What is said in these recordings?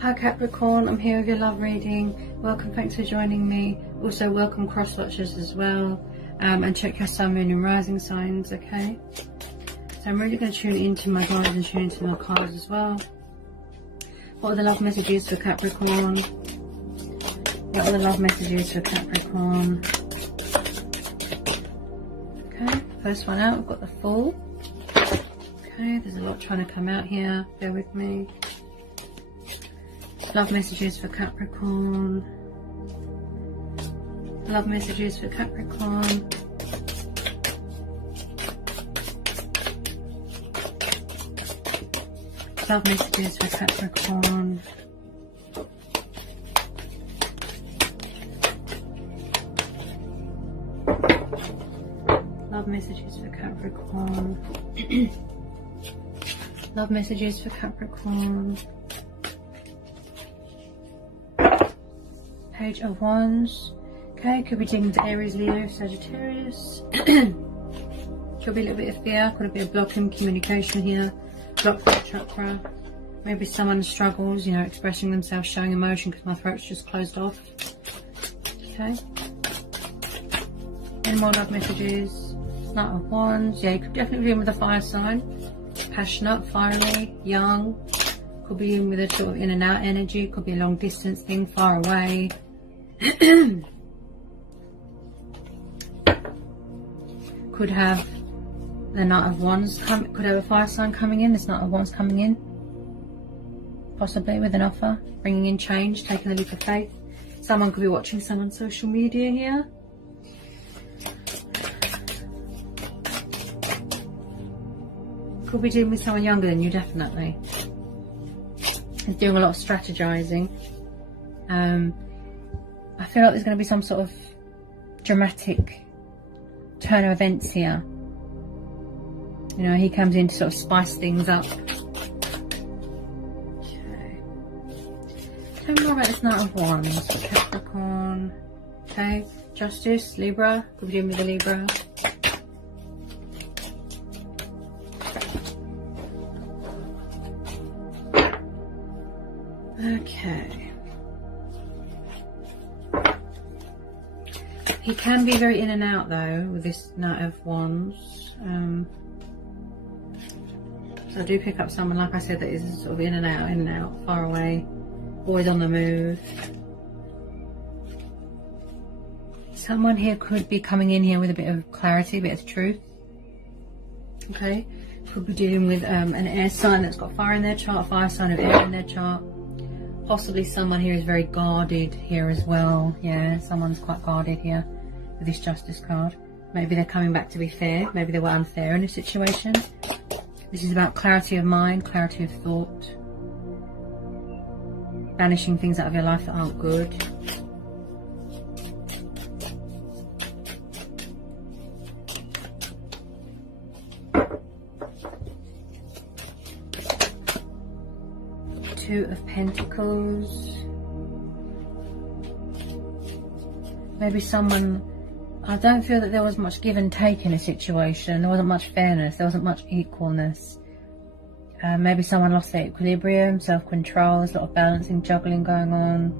Hi Capricorn, I'm here with your love reading. Welcome, thanks for joining me. Also welcome cross watchers as well. And check your sun, moon and rising signs, okay? So I'm really going to tune into my guides and tune into my cards as well. What are the love messages for Capricorn? What are the love messages for Capricorn? Okay, first one out, we've got the Fool. Okay, there's a lot trying to come out here, bear with me. Love messages for Capricorn. Love messages for Capricorn. Love messages for Capricorn. Love messages for Capricorn. Love messages for Capricorn. Page of Wands. Okay, could be dealing with Aries, Leo, Sagittarius. Could be a little bit of fear, could be a block in communication here. Block for the chakra. Maybe someone struggles, you know, expressing themselves, showing emotion because my throat's just closed off. Okay. Any more love messages? Knight of Wands. Yeah, you could definitely be in with a fire sign. Passionate, fiery, young. Could be in with a sort of in and out energy. Could be a long distance thing, far away. Could have the Knight of Wands could have a fire sign coming in. This Knight of Wands coming in, possibly with an offer, bringing in change, taking a leap of faith. Someone could be watching some on social media here. Could be dealing with someone younger than you, definitely. He's doing a lot of strategizing. I feel like there's going to be some sort of dramatic turn of events here. You know, he comes in to sort of spice things up. Okay. Tell me more about this Knight of Wands for Capricorn. Okay, Justice, Libra. Could be dealing with a Libra. Okay. He can be very in and out though with this Knight of Wands. So I do pick up someone, like I said, that is sort of in and out, far away, always on the move. Someone here could be coming in here with a bit of clarity, a bit of truth. Okay, could be dealing with an air sign that's got fire in their chart, fire sign of air in their chart. Possibly someone here is very guarded here as well. Yeah, someone's quite guarded here with this Justice card. Maybe they're coming back to be fair. Maybe they were unfair in a situation. This is about clarity of mind, clarity of thought. Banishing things out of your life that aren't good. Two of Pentacles. Maybe someone, I don't feel that there was much give and take in a situation. There wasn't much fairness, there wasn't much equalness. Maybe someone lost their equilibrium, self-control, there's a lot of balancing, juggling going on.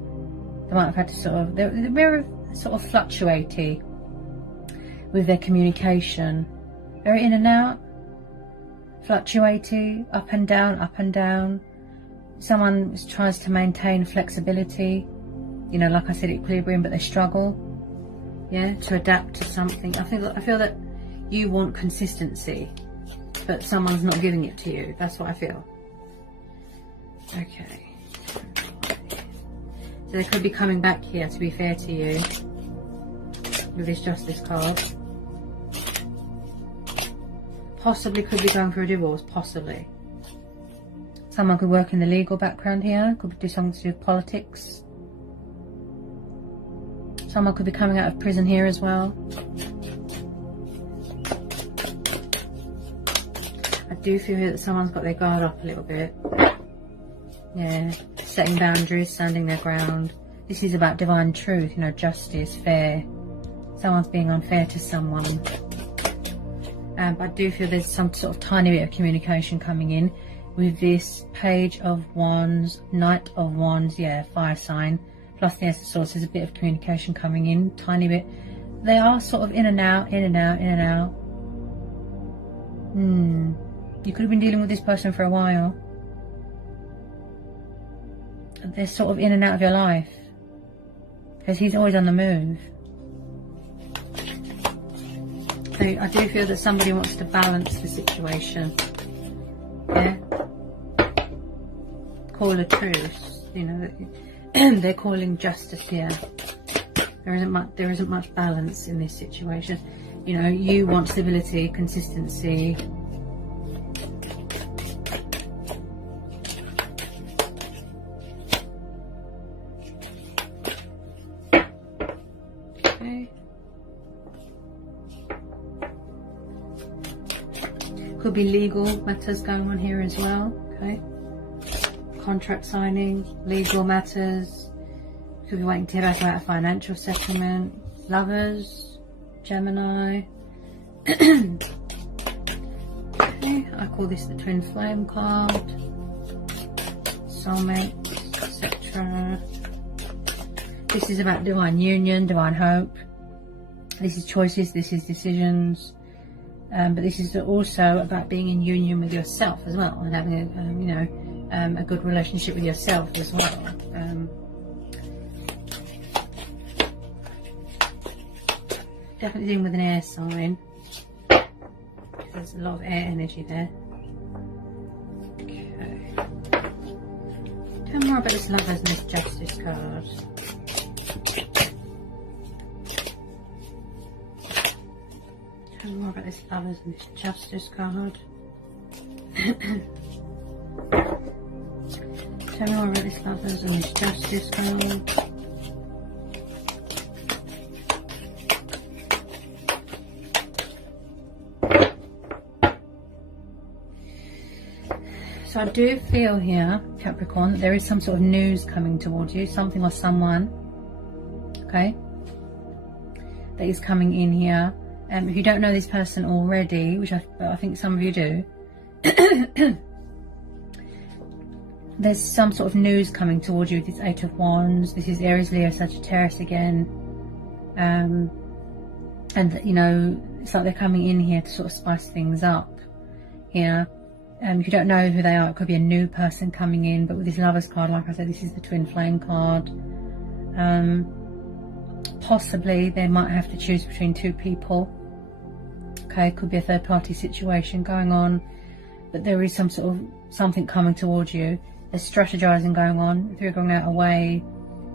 They might have had to sort of, they're very sort of fluctuating with their communication. Very in and out, fluctuating, up and down, up and down. Someone tries to maintain flexibility, you know, like I said, equilibrium, but they struggle, yeah, to adapt to something. I feel that you want consistency, but someone's not giving it to you. That's what I feel. Okay. So they could be coming back here, to be fair to you, with this Justice card. Possibly could be going for a divorce, possibly. Someone could work in the legal background here, could do something to do with politics. Someone could be coming out of prison here as well. I do feel here that someone's got their guard up a little bit. Yeah, setting boundaries, standing their ground. This is about divine truth, you know, justice, fair. Someone's being unfair to someone. But I do feel there's some sort of tiny bit of communication coming in with this Page of Wands, Knight of Wands, yeah, fire sign, plus the Ace of Swords. There's a bit of communication coming in, tiny bit. They are sort of in and out, in and out, in and out. You could have been dealing with this person for a while. They're sort of in and out of your life, because he's always on the move. So I do feel that somebody wants to balance the situation. Yeah. Call a truce. You know, they're calling justice here. There isn't much balance in this situation. You know, you want stability, consistency. Okay. Could be legal matters going on here as well. Okay. Contract signing, legal matters. Could be waiting to hear back about a financial settlement. Lovers, Gemini. Okay, I call this the twin flame card. Soulmates, etc. This is about divine union, divine hope. This is choices, this is decisions. But this is also about being in union with yourself as well, and having a, you know, a good relationship with yourself as well. Definitely dealing with an air sign. There's a lot of air energy there. Okay. Tell me more about this Lovers and this Justice card. Tell me more about this Lovers and this Justice card. Tell me more about this Lovers and this Justice card. So I do feel here, Capricorn, that there is some sort of news coming towards you, something or someone, okay, that is coming in here. If you don't know this person already, which I think some of you do, there's some sort of news coming towards you with this Eight of Wands. This is Aries, Leo, Sagittarius again. And, you know, it's like they're coming in here to sort of spice things up here. If you don't know who they are, it could be a new person coming in. But with this Lovers card, like I said, this is the twin flame card. Possibly they might have to choose between two people. Okay, it could be a third party situation going on. But there is some sort of something coming towards you. There's strategizing going on. If you're going out a way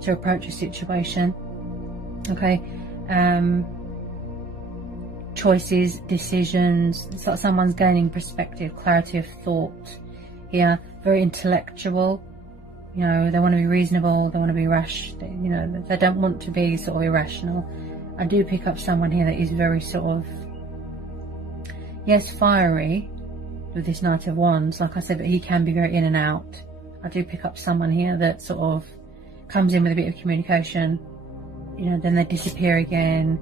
to approach a situation. Okay. Choices, decisions. It's like someone's gaining perspective, clarity of thought here. Very intellectual. You know, they want to be reasonable, they want to be rash, you know, they don't want to be sort of irrational. I do pick up someone here that is very sort of, yes, fiery with this Knight of Wands, like I said, but he can be very in and out. I do pick up someone here that sort of comes in with a bit of communication, you know, then they disappear again.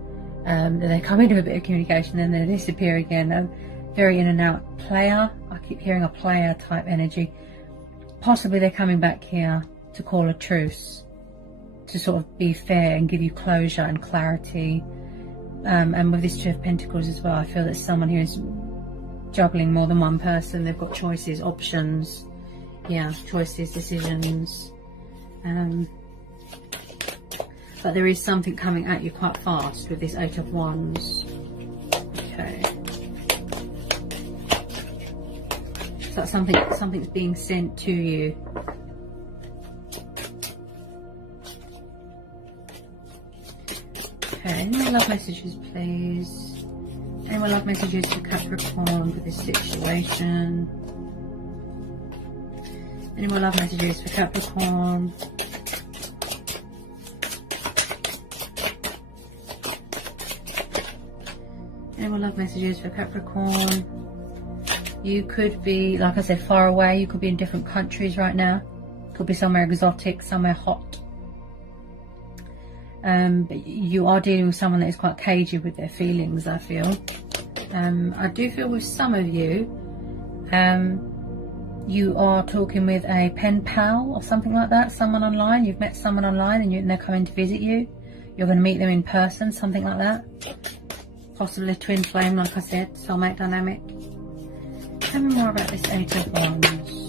Then they come into a bit of communication, then they disappear again. Very in and out player. I keep hearing a player type energy. Possibly they're coming back here to call a truce, to sort of be fair and give you closure and clarity. And with this Two of Pentacles as well, I feel that someone here is juggling more than one person. They've got choices, options. Yeah, choices, decisions. But there is something coming at you quite fast with this Eight of Wands. Okay. So something's being sent to you. Okay, any more love messages, please? Any more love messages for Capricorn for this situation? Any more love messages for Capricorn? Any more love messages for Capricorn? You could be, like I said, far away. You could be in different countries right now. Could be somewhere exotic, somewhere hot. But you are dealing with someone that is quite cagey with their feelings, I feel. I do feel with some of you, there's some sort of news coming towards you, something or someone, okay, that is coming in here to sort of spice things up here. If you don't know this person already, there's some sort of news coming towards you with this Eight of Wands. This is Aries, Leo, Sagittarius again. If you don't know who they are, it could be a new person coming in. You know, then they disappear again. Very in and out player. I keep hearing a player type energy. Possibly they're coming back here to call a truce, to sort of be fair and give you closure and clarity. you are talking with a pen pal or something like that, someone online. You've met someone online and they're coming to visit you. You're going to meet them in person, something like that. Possibly twin flame, like I said, soulmate dynamic. Tell me more about this Eight of Wands.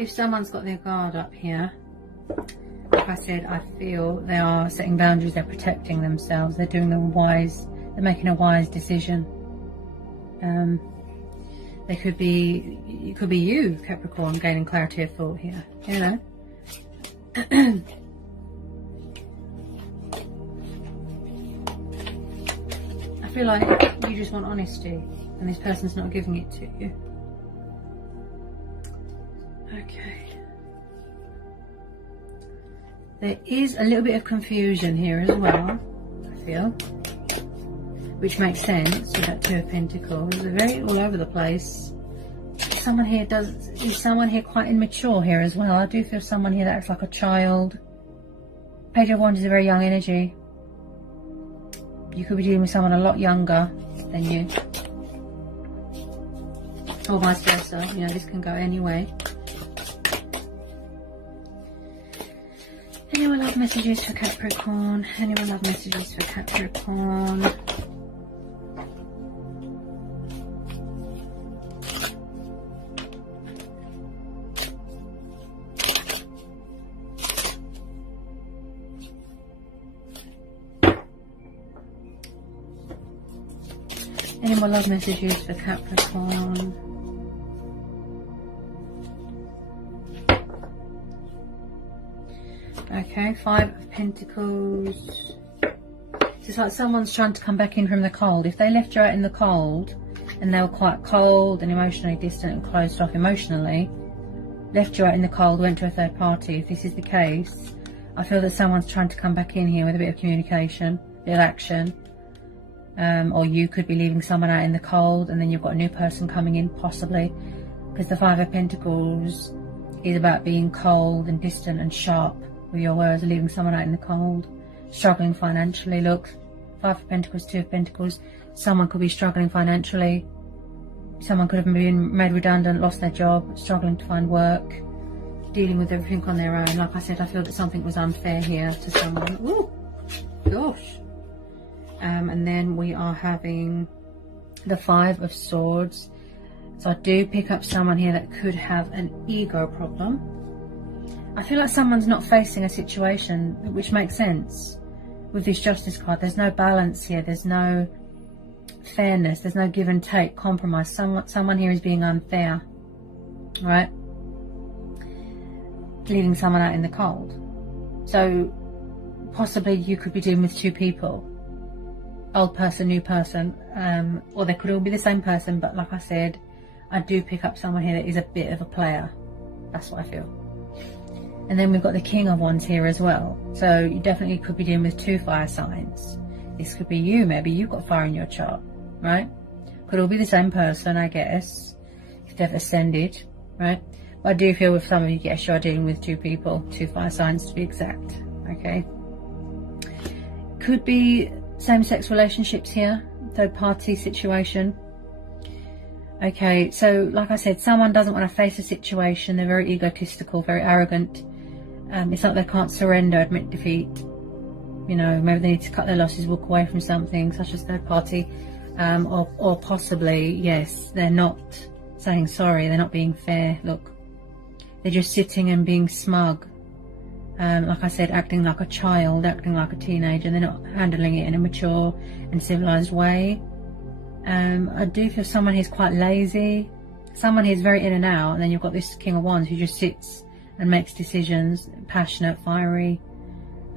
If someone's got their guard up here, like I said, I feel they are setting boundaries, they're protecting themselves, they're doing they're making a wise decision. It could be you, Capricorn, gaining clarity of thought here, you know. I feel like you just want honesty and this person's not giving it to you. Okay. There is a little bit of confusion here as well, I feel. Which makes sense with that Two of Pentacles. They're very all over the place. Someone here is someone here quite immature here as well. I do feel someone here that acts like a child. Page of Wands is a very young energy. You could be dealing with someone a lot younger than you. Or vice versa. You know, this can go any way. Anyone love messages for Capricorn? Anyone love messages for Capricorn? Any more love messages for Capricorn? Okay, Five of Pentacles. It's like someone's trying to come back in from the cold. If they left you out in the cold and they were quite cold and emotionally distant and closed off emotionally, left you out in the cold, went to a third party, if this is the case, I feel that someone's trying to come back in here with a bit of communication, a bit of action. Or you could be leaving someone out in the cold and then you've got a new person coming in, possibly. Because the Five of Pentacles is about being cold and distant and sharp with your words, leaving someone out in the cold, struggling financially. Look, Five of Pentacles, Two of Pentacles. Someone could be struggling financially. Someone could have been made redundant, lost their job, struggling to find work, dealing with everything on their own. Like I said, I feel that something was unfair here to someone. Ooh, gosh. And then we are having the Five of Swords. So I do pick up someone here that could have an ego problem. I feel like someone's not facing a situation, which makes sense with this Justice card. There's no balance here. There's no fairness. There's no give and take, compromise. Someone here is being unfair, right? Leaving someone out in the cold. So possibly you could be dealing with two people. Old person, new person, or they could all be the same person, but like I said, I do pick up someone here that is a bit of a player. That's what I feel. And then we've got the King of Wands here as well. So you definitely could be dealing with two fire signs. This could be you, maybe you've got fire in your chart, right? Could all be the same person, I guess, if they've ascended, right? But I do feel with some of you, yes, you're dealing with two people, two fire signs to be exact, okay? Could be same-sex relationships here, third party situation. Okay, so like I said, someone doesn't want to face a situation. They're very egotistical, very arrogant. It's like they can't surrender, admit defeat. You know, maybe they need to cut their losses, walk away from something, such as third party. Or possibly, yes, they're not saying sorry, they're not being fair. Look, they're just sitting and being smug. Like I said, acting like a child, acting like a teenager. They're not handling it in a mature and civilized way. I do feel someone here's quite lazy. Someone here's very in and out. And then you've got this King of Wands who just sits and makes decisions, passionate, fiery.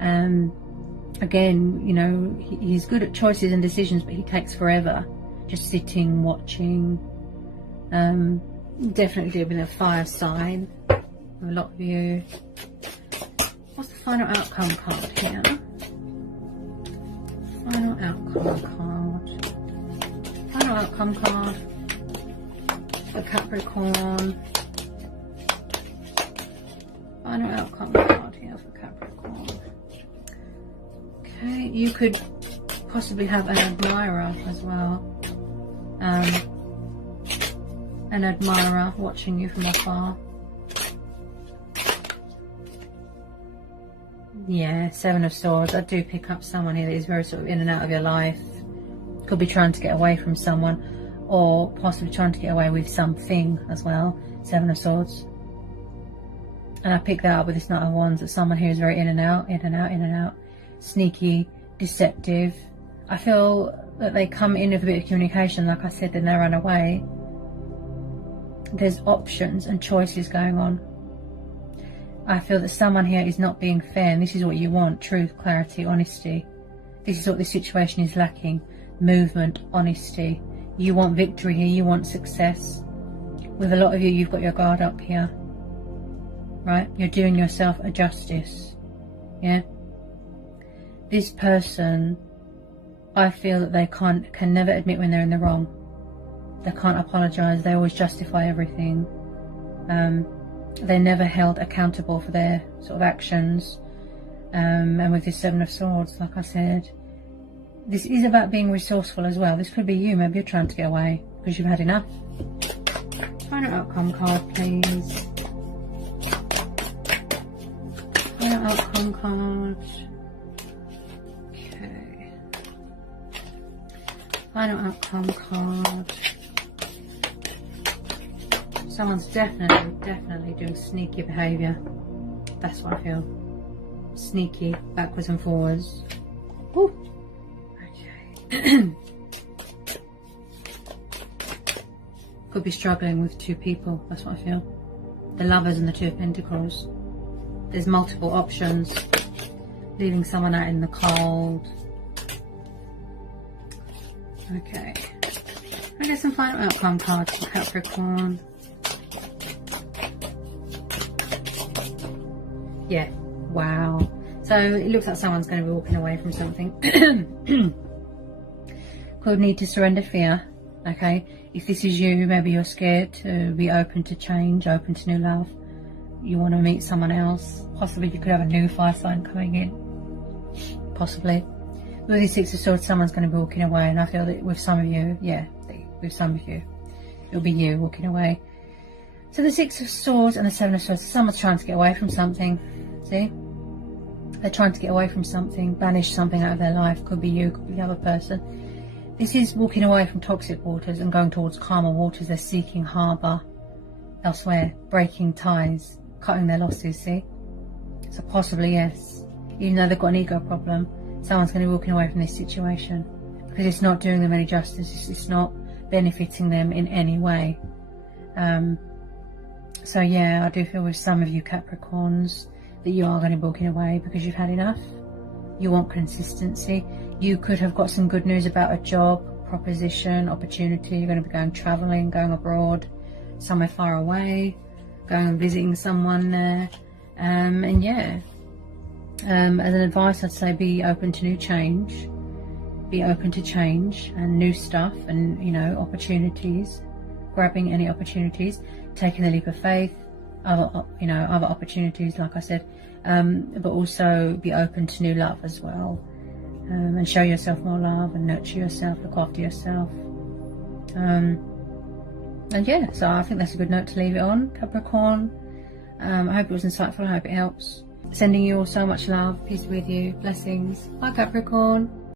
Again, you know, he's good at choices and decisions, but he takes forever. Just sitting, watching. Definitely deal with a fire sign. A lot of you. What's the final outcome card here? Final outcome card. Final outcome card for Capricorn. Final outcome card here for Capricorn. Okay, you could possibly have an admirer as well. An admirer watching you from afar. Yeah, Seven of Swords. I do pick up someone here that is very sort of in and out of your life. Could be trying to get away from someone, or possibly trying to get away with something as well. Seven of Swords. And I picked that up with this Knight of Wands, that someone here is very in and out, in and out, in and out. Sneaky, deceptive. I feel that they come in with a bit of communication, like I said, then they run away. There's options and choices going on. I feel that someone here is not being fair, and this is what you want: truth, clarity, honesty. This is what this situation is lacking: movement, honesty. You want victory here, you want success. With a lot of you, you've got your guard up here, right? You're doing yourself a justice, yeah? This person, I feel that they can never admit when they're in the wrong. They can't apologise, they always justify everything. They're never held accountable for their sort of actions. And with this Seven of Swords, like I said, this is about being resourceful as well. This could be you. Maybe you're trying to get away because you've had enough. Final outcome card, please. Final outcome card. Okay. Final outcome card. Someone's definitely doing sneaky behaviour. That's what I feel. Sneaky, backwards and forwards. Ooh. Okay. Could be struggling with two people. That's what I feel. The Lovers and the Two of Pentacles. There's multiple options. Leaving someone out in the cold. Okay. I get some final outcome cards for Capricorn. Yeah, wow. So it looks like someone's going to be walking away from something. Could need to surrender fear. Okay, if this is you, maybe you're scared to be open to change, open to new love. You want to meet someone else. Possibly you could have a new fire sign coming in. Possibly. With the Six of Swords, someone's going to be walking away, and I feel that with some of you, yeah, with some of you, it'll be you walking away. So the Six of Swords and the Seven of Swords, someone's trying to get away from something. See? They're trying to get away from something, banish something out of their life. Could be you, could be the other person. This is walking away from toxic waters and going towards calmer waters. They're seeking harbour elsewhere, breaking ties, cutting their losses, see? So possibly, yes. Even though they've got an ego problem, someone's going to be walking away from this situation because it's not doing them any justice. It's not benefiting them in any way. So yeah, I do feel with some of you Capricorns that you are going to be walking away because you've had enough. You want consistency. You could have got some good news about a job, proposition, opportunity. You're going to be going travelling, going abroad, somewhere far away, going and visiting someone there. And yeah, as an advice, I'd say be open to new change. Be open to change and new stuff and, you know, opportunities. Grabbing any opportunities, taking the leap of faith, other opportunities, like I said, but also be open to new love as well, and show yourself more love and nurture yourself, look after yourself, and yeah, so I think that's a good note to leave it on, Capricorn. I hope it was insightful. I hope it helps. Sending you all so much love, peace with you, blessings. Bye, Capricorn.